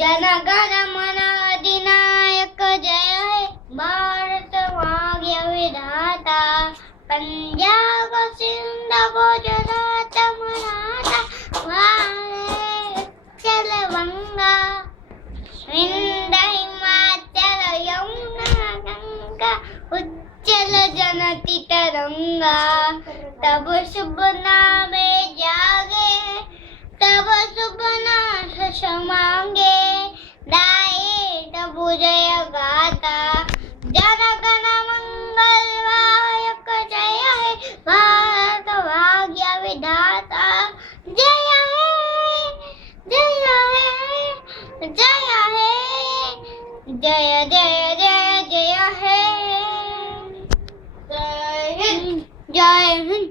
जनगण मन अधिनायक जय हे भारत भाग्य विधाता पंजाब सिंध गुजरात मराठा चल गंगा विंध्य हिमाचल यमुना गंगा उज्जल जनती तरंगा तब शुभ नामे जागे तब शुभ नाश मांगे दाए तब जय गाता जनगण मंगलवायक जय हे भारत भाग्य विधाता जय हे जय हे जय हे जय जय जय जय हे जय हिंद जय हिंद।